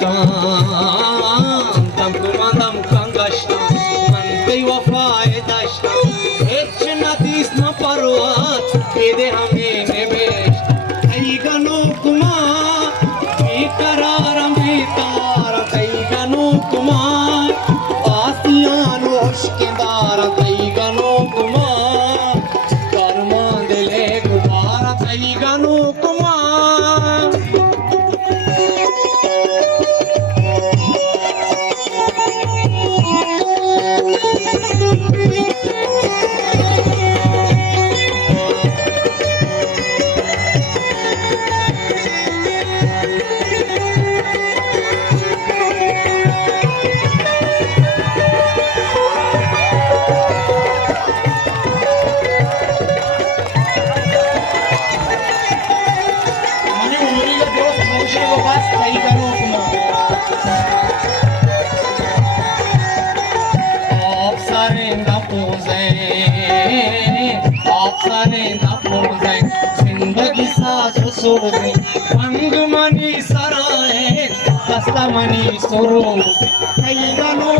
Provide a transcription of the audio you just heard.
داشتم دم کماندم کن گشتم من بی وفای داشتم هیچ ندیست نپرواد پیده همه نبشت ای گنو کما بیقرارم بیتارم ای گنو کما آسیان و عشقدارم ای گنو کما درمان دل گبارم ای گنو کما जिंदगी साजो सोरे रंग मनी सराए दस्ता मनी सुरो कई गनो